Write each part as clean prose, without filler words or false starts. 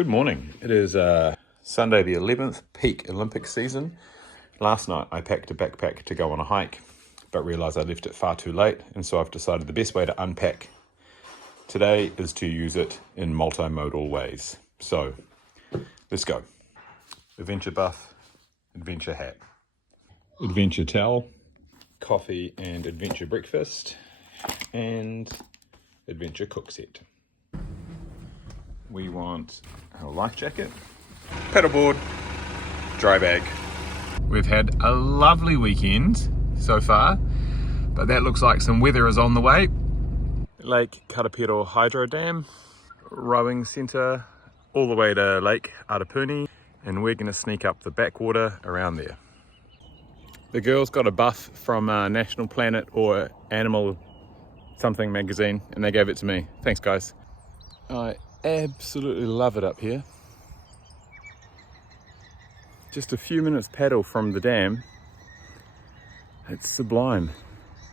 Good morning. It is Sunday the 11th, peak Olympic season. Last night I packed a backpack to go on a hike, but realised I left it far too late, and so I've decided the best way to unpack today is to use it in multimodal ways. So let's go. Adventure buff, adventure hat, adventure towel, coffee and adventure breakfast, and adventure cook set. We want a life jacket, paddleboard, dry bag. We've had a lovely weekend so far, but that looks like some weather is on the way. Lake Karapiro Hydro Dam, rowing centre all the way to Lake Arapuni, and we're going to sneak up the backwater around there. The girls got a buff from National Planet or Animal something magazine, and they gave it to me. Thanks guys. I absolutely love it up here. Just a few minutes paddle from the dam. It's sublime.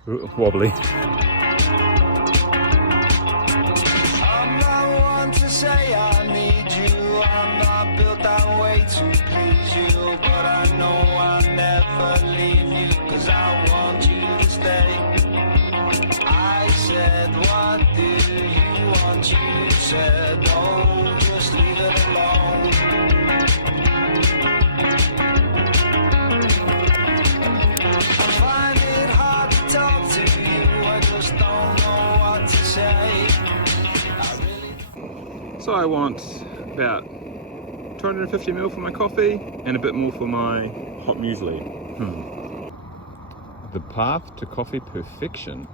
Ooh, wobbly. I'm not one to say I need you. I'm not built that way to please you, but I know I'll never leave you, 'cause I want you to stay. I said, what do you want? You said, oh, just leave it alone. I find it hard to talk to you, I just don't know what to say. So I want about 250ml for my coffee and a bit more for my hot muesli. The path to coffee perfection.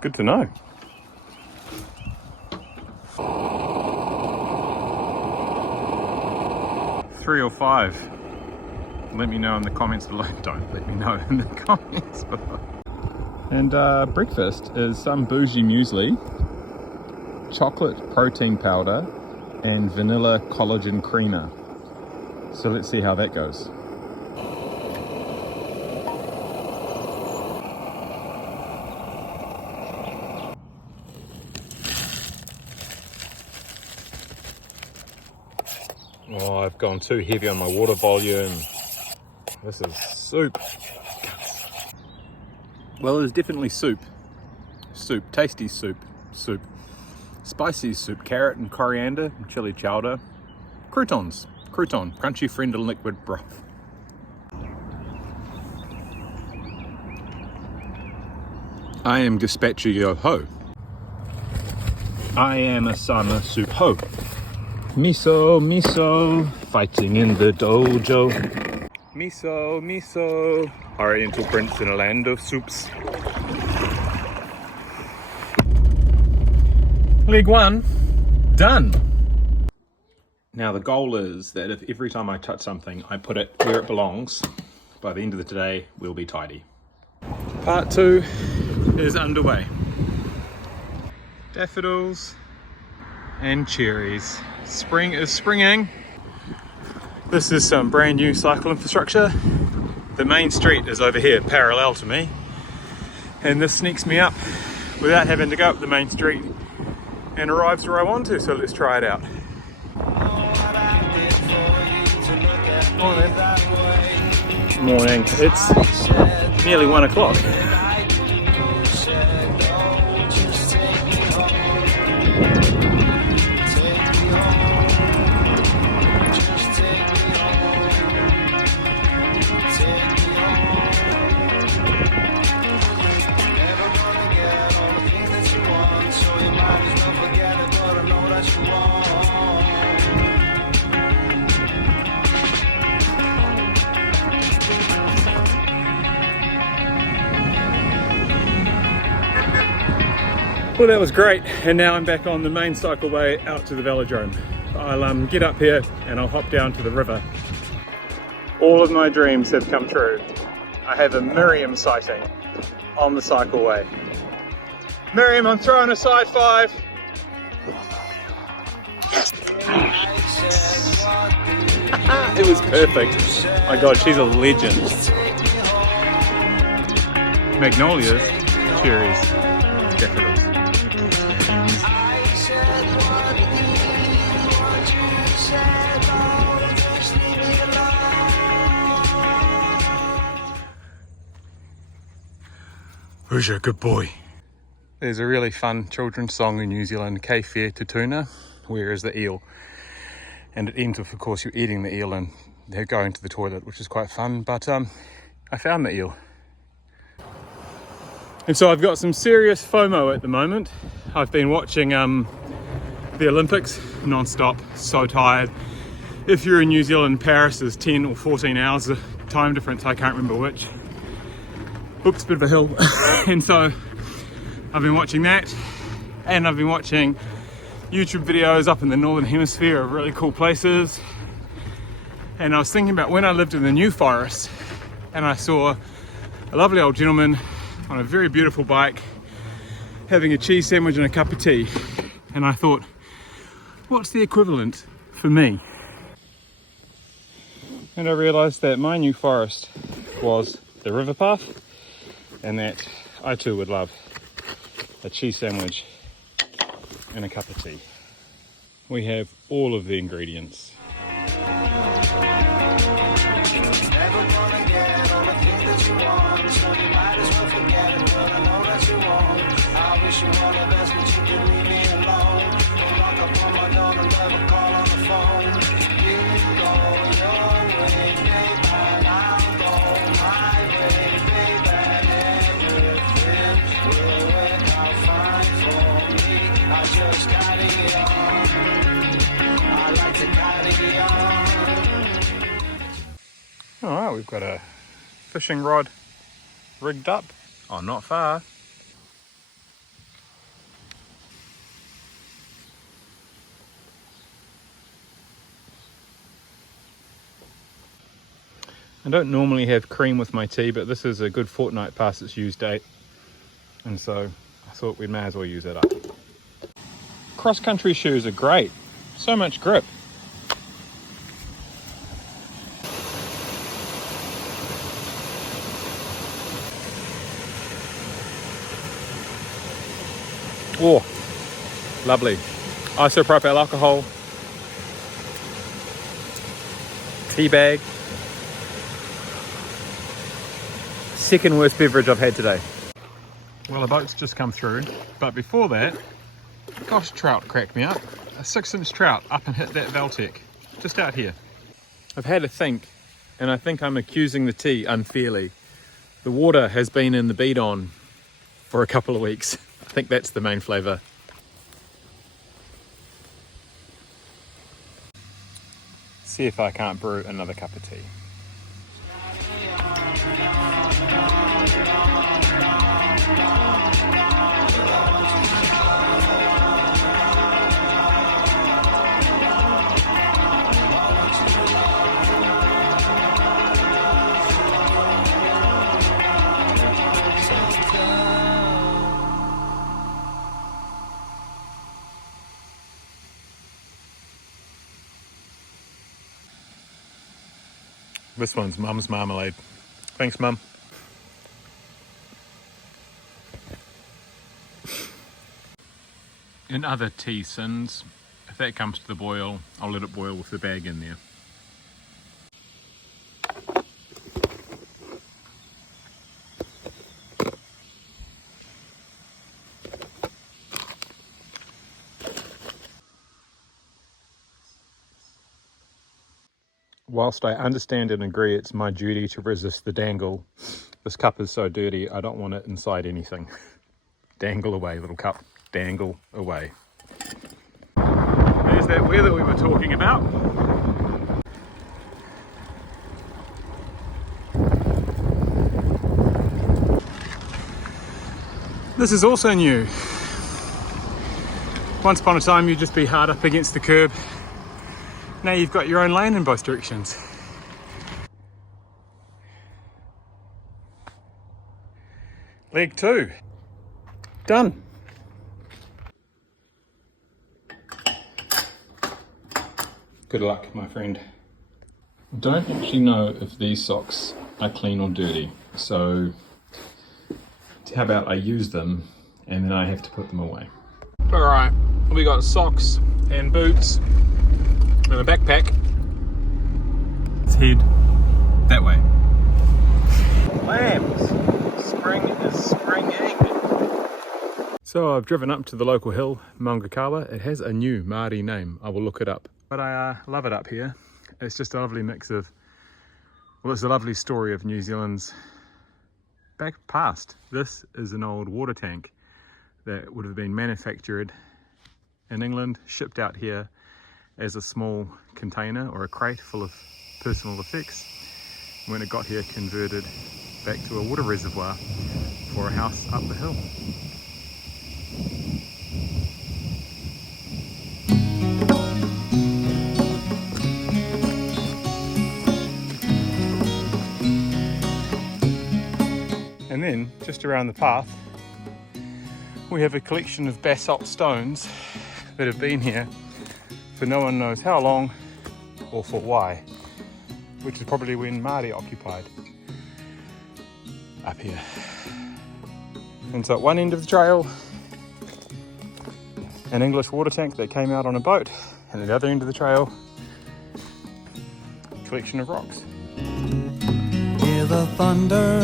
Good to know. Three or five. Let me know in the comments below. Don't let me know in the comments below. And breakfast is some bougie muesli, chocolate protein powder, and vanilla collagen creamer. So let's see how that goes. Oh, I've gone too heavy on my water volume. This is soup. Well, it is definitely soup. Soup, tasty soup. Soup. Spicy soup, carrot and coriander, and chili chowder. Croutons. Crouton, crunchy friend and liquid broth. I am gazpacho yo ho. I am a summer soup ho. Miso, miso, fighting in the dojo. Miso, miso, Oriental prince in a land of soups. Leg one, done. Now the goal is that if every time I touch something, I put it where it belongs, by the end of the day, we'll be tidy. Part 2 is underway. Daffodils and cherries. Spring is springing. This is some brand new cycle infrastructure. The main street is over here, parallel to me. And this sneaks me up without having to go up the main street and arrives where I want to, so let's try it out. Morning. It's nearly 1 o'clock. Well, that was great, and now I'm back on the main cycleway out to the velodrome. I'll get up here and I'll hop down to the river. All of my dreams have come true. I have a Miriam sighting on the cycleway. Miriam, I'm throwing a side five. It was perfect. My God, she's a legend. Magnolias, cherries, daffodils. I said, what do you want? You said, oh, just leave me alone. Who's your good boy? There's a really fun children's song in New Zealand, Kei Where Te Tuna, where is the eel? And it ends with, of course, you eating the eel and they're going to the toilet, which is quite fun, but I found the eel. And so I've got some serious FOMO at the moment. I've been watching the Olympics non-stop, so tired. If you're in New Zealand, Paris is 10 or 14 hours of time difference, I can't remember which. Oops, bit of a hill. And so I've been watching that, and I've been watching YouTube videos up in the Northern Hemisphere of really cool places. And I was thinking about when I lived in the New Forest and I saw a lovely old gentleman on a very beautiful bike having a cheese sandwich and a cup of tea. And I thought, what's the equivalent for me? And I realised that my New Forest was the river path, and that I too would love a cheese sandwich and a cup of tea. We have all of the ingredients. Never gonna get all the things that you want, so you might as well forget it, but I know that you won't. I wish you all the best, but you can leave me alone. Don't knock up on my door and never call on the phone. You go your way, babe, and I'll go my way, babe, and everything will work out fine for me. I just carry on. I like to carry on. Alright, we've got a fishing rod rigged up. Oh, not far. I don't normally have cream with my tea, but this is a good fortnight past its use date, and so I thought we may as well use it up. Cross-country shoes are great. So much grip. Oh, lovely. Isopropyl alcohol. Tea bag. Second worst beverage I've had today. Well, the boat's just come through, but before that, gosh, trout cracked me up. A 6-inch trout up and hit that Valtech, just out here. I've had a think, and I think I'm accusing the tea unfairly. The water has been in the bead on for a couple of weeks. I think that's the main flavour. See if I can't brew another cup of tea. This one's Mum's marmalade. Thanks, Mum. In other tea sins, if that comes to the boil, I'll let it boil with the bag in there. Whilst I understand and agree it's my duty to resist the dangle, this cup is so dirty I don't want it inside anything. Dangle away, little cup. Dangle away. There's that weather we were talking about. This is also new. Once upon a time you'd just be hard up against the curb. Now you've got your own lane in both directions. Leg 2. Done. Good luck, my friend. Don't actually know if these socks are clean or dirty, so how about I use them and then I have to put them away. Alright, we got socks and boots and a backpack. Let's head that way. Lambs! Spring is springing! So I've driven up to the local hill, Maungakawa. It has a new Māori name. I will look it up. But I love it up here. It's just a lovely mix of, well, it's a lovely story of New Zealand's back past. This is an old water tank that would have been manufactured in England, shipped out here as a small container or a crate full of personal effects. When it got here, converted back to a water reservoir for a house up the hill. And then, just around the path, we have a collection of basalt stones that have been here for no one knows how long or for why, which is probably when Māori occupied up here. And so at one end of the trail, an English water tank that came out on a boat, and at the other end of the trail, a collection of rocks. Hear the thunder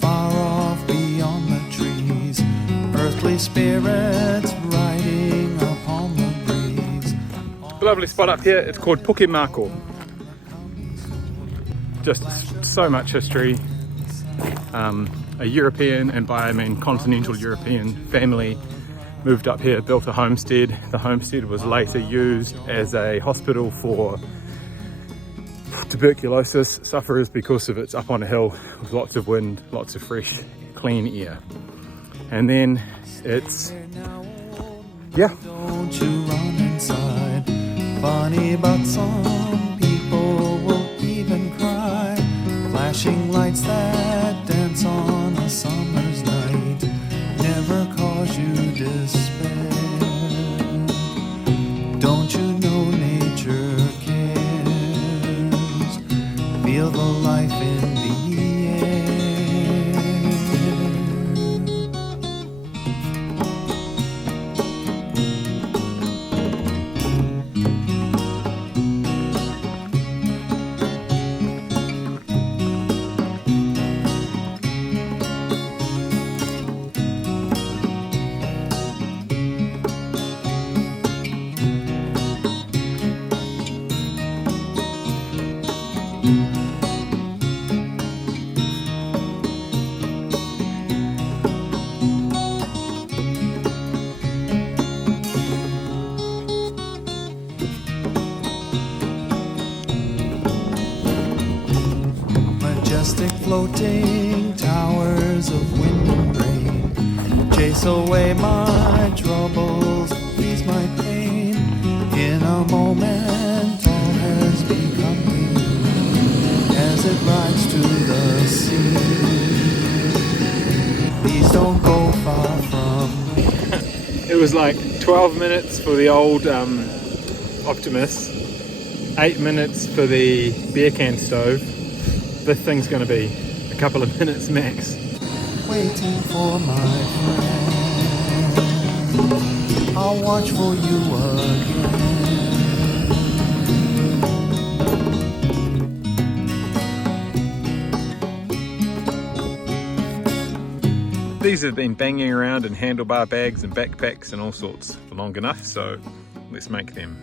far off beyond the trees, earthly spirits riding upon the breeze. A lovely spot up here, it's called Pukemako. Just so much history. A European, and by I mean continental European, family moved up here, built a homestead. The homestead was later used as a hospital for tuberculosis sufferers because of it's up on a hill with lots of wind, lots of fresh, clean air. And then it's, yeah. Don't you run inside. Funny, but some people will even cry. Flashing lights that dance on a summer's night never cause you despair. Don't you know nature cares? Feel the life in the majestic floating towers of wind and rain chase away my troubles, ease my pain. In a moment all has become new as it rides to the sea. Please don't go far from me. It was like 12 minutes for the old Optimus, 8 minutes for the beer can stove. This thing's going to be a couple of minutes max. Waiting for my friend, I'll watch for you again. These have been banging around in handlebar bags and backpacks and all sorts for long enough, so let's make them.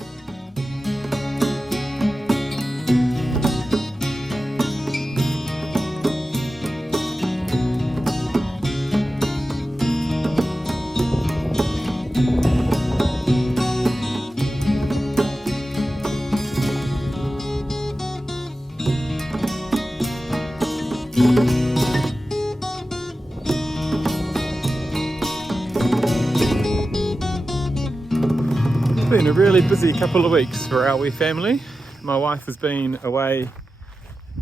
It's been a really busy couple of weeks for our wee family. My wife has been away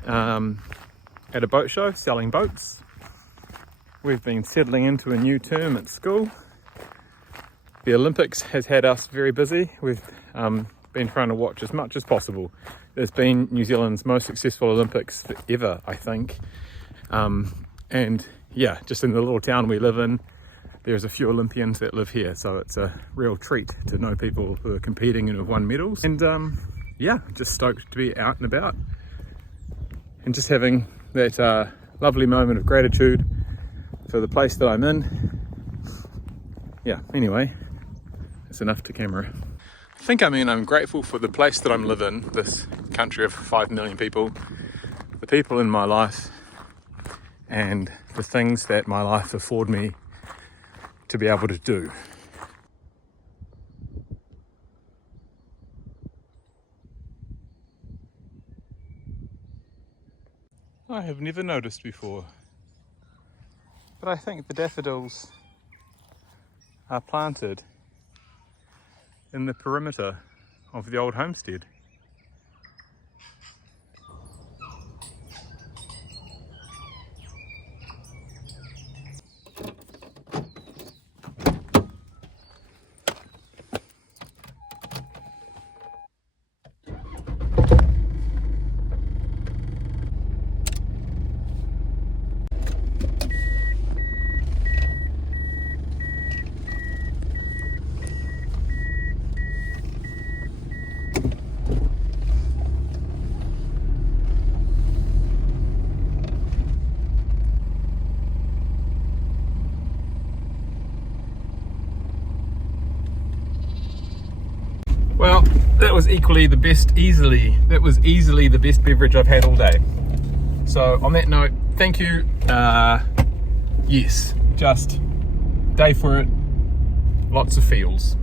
at a boat show selling boats. We've been settling into a new term at school. The Olympics has had us very busy. We've been trying to watch as much as possible. It's been New Zealand's most successful Olympics ever, I think. And yeah, just in the little town we live in, there's a few Olympians that live here, so it's a real treat to know people who are competing and have won medals. And yeah, just stoked to be out and about and just having that lovely moment of gratitude for the place that I'm in. Yeah, anyway, that's enough to camera. I think I'm grateful for the place that I'm living, this country of 5 million people, the people in my life, and the things that my life afford me to be able to do. I have never noticed before, but I think the daffodils are planted in the perimeter of the old homestead. Well, that was easily the best beverage I've had all day. So on that note, thank you. Yes, just day for it, lots of feels.